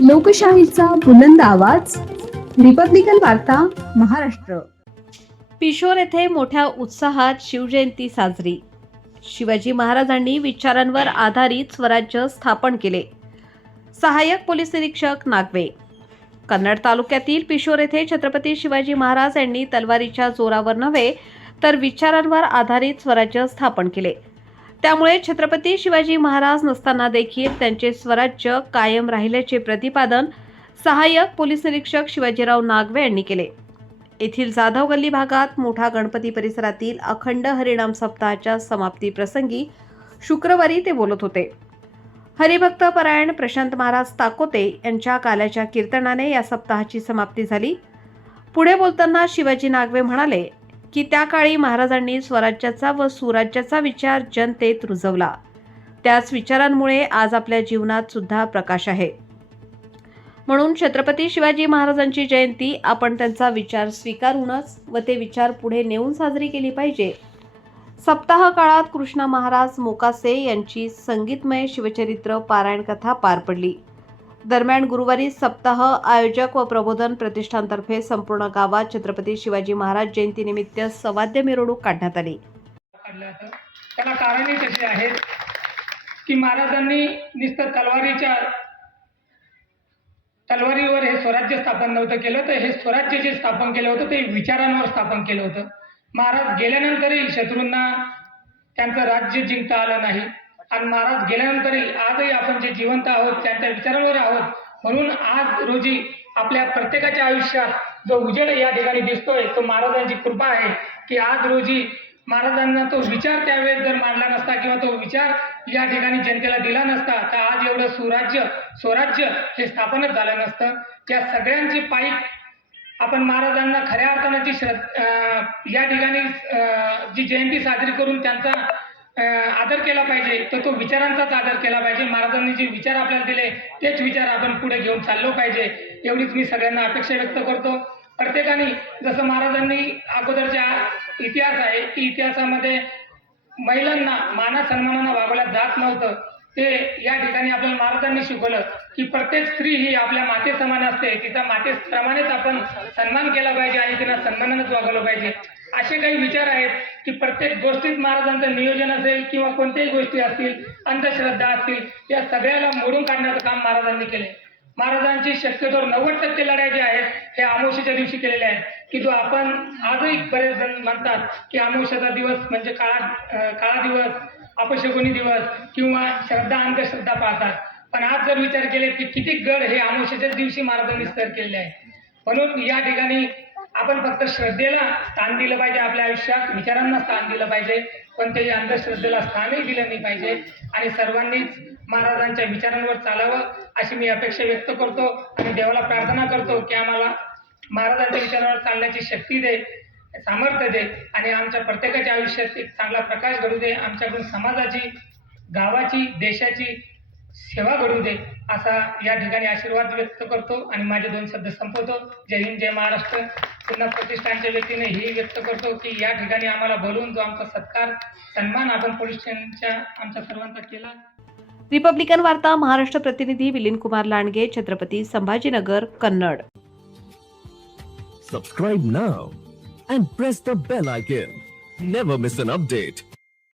लोकशाहीचा बुलंद आवाज, रिपब्लिकन वार्ता, महाराष्ट्र. पिशोर येथे मोठ्या उत्साहात शिवजयंती साजरी. शिवाजी महाराजांनी विचारांवर आधारित स्वराज्य स्थापन केले. सहाय्यक पोलीस निरीक्षक नागवे. कन्नड तालुक्यातील पिशोर येथे छत्रपती शिवाजी महाराज यांनी तलवारीच्या जोरावर नव्हे तर विचारांवर आधारित स्वराज्य स्थापन केले. त्यामुळे छत्रपती शिवाजी महाराज नसताना देखील त्यांचे स्वराज्य कायम राहिल्याचे प्रतिपादन सहाय्यक पोलीस निरीक्षक शिवाजीराव नागवे यांनी केले. येथील जाधव गल्ली भागात मोठा गणपती परिसरातील अखंड हरिनाम सप्ताहाच्या समाप्ती प्रसंगी शुक्रवारी ते बोलत होते. हरिभक्त परायण प्रशांत महाराज ताकोते यांच्या काल्याच्या कीर्तनाने या सप्ताहाची समाप्ती झाली. पुढे बोलताना शिवाजी नागवे म्हणाले की त्या काळी महाराजांनी स्वराज्याचा व सुराज्याचा विचार जनतेत रुजवला. त्याच विचारांमुळे आज आपल्या जीवनात सुद्धा प्रकाश आहे. म्हणून छत्रपती शिवाजी महाराजांची जयंती आपण त्यांचा विचार स्वीकारूनच व ते विचार पुढे नेऊन साजरी केली पाहिजे. सप्ताह काळात कृष्ण महाराज मोकासे यांची संगीतमय शिवचरित्र पारायण कथा पार पडली. दरम्यान गुरुवारी सप्ताह आयोजक व प्रबोधन प्रतिष्ठानतर्फे संपूर्ण गावात छत्रपती शिवाजी महाराज जयंतीनिमित्त सवाद्य मिरवणूक काढण्यात आली. त्याला कारणे कशी आहेत की महाराजांनी नुसतं तलवारीवर हे स्वराज्य स्थापन नव्हतं केलं, तर हे स्वराज्य जे स्थापन केलं होतं ते विचारांवर स्थापन केलं होतं. महाराज गेल्यानंतरही शत्रूंना त्यांचं राज्य जिंकता आलं नाही आणि महाराज गेल्यानंतरही आजही आपण जे जिवंत आहोत त्यांच्या विचारांवर आहोत. म्हणून आज रोजी आपल्या प्रत्येकाच्या आयुष्यात जो उजेड या ठिकाणी दिसतोय तो महाराजांची कृपा आहे की आज रोजी महाराजांना तो विचार त्यावेळेस जर मांडला नसता किंवा तो विचार या ठिकाणी जनतेला दिला नसता तर आज एवढं स्वराज्य हे स्थापनच झालं नसतं. त्या सगळ्यांची पायी आपण महाराजांना खऱ्या अर्थाने या ठिकाणी जी जयंती साजरी करून त्यांचा आदर केला पाहिजे, तर तो विचारांचाच आदर केला पाहिजे. महाराजांनी जे विचार आपल्याला दिले तेच विचार आपण पुढे घेऊन चाललो पाहिजे, एवढीच मी सगळ्यांना अपेक्षा व्यक्त करतो. प्रत्येकाने जसं महाराजांनी अगोदरच्या इतिहास आहे की इतिहासामध्ये महिलांना माना सन्मानानं वागवल्या जात नव्हतं, ते या ठिकाणी आपल्याला महाराजांनी शिकवलं की प्रत्येक स्त्री ही आपल्या माते समान असते, तिचा मातेप्रमाणेच आपण सन्मान केला पाहिजे आणि तिला सन्मानानंच वागवलं पाहिजे. असे काही विचार आहेत की प्रत्येक गोष्टीत महाराजांचं नियोजन असेल किंवा कोणत्याही गोष्टी असतील, अंधश्रद्धा असतील, या सगळ्याला मोडून काढण्याचं काम महाराजांनी केले. महाराजांची शक्यतो 90% लढाई जे आहेत हे अमावस्येच्या दिवशी केलेल्या आहेत की जो आपण आजही बरेच जण म्हणतात की अमावस्येचा दिवस म्हणजे काळा दिवस, अपशकुनी दिवस किंवा श्रद्धा अंधश्रद्धा पाहतात. पण आज जर विचार केले की किती गड हे अमावस्येच्याच दिवशी महाराजांनी सर केलेले आहे. म्हणून या ठिकाणी आपण फक्त श्रद्धेला स्थान दिलं पाहिजे, आपल्या आयुष्यात विचारांना स्थान दिलं पाहिजे, कोणत्याही अंधश्रद्धेला स्थानही दिलं नाही पाहिजे आणि सर्वांनीच महाराजांच्या विचारांवर चालावं अशी मी अपेक्षा व्यक्त करतो आणि देवाला प्रार्थना करतो की आम्हाला महाराजांच्या विचारांवर चालण्याची शक्ती दे, सामर्थ्य दे आणि आमच्या प्रत्येकाच्या आयुष्यात एक चांगला प्रकाश घडू दे. आमच्याकडून समाजाची, गावाची, देशाची सेवा घडू दे असा या ठिकाणी आशीर्वाद व्यक्त करतो आणि माझे 2 शब्द संपवतो. जय हिंद, जय महाराष्ट्र. पुन्हा प्रतिष्ठानच्या व्यक्तीने ही व्यक्त करतो की या ठिकाणी आम्हाला बोलवून जो आमचा सत्कार, सन्मान आपण पोलीस स्टेशनच्या आमच्या सर्वांचा केला. रिपब्लिकन वार्ता, महाराष्ट्र प्रतिनिधी विलीन Kumar Landge, Chhatrapati Sambhajinagar, Kannada. Subscribe now and press the bell icon. Never miss an update.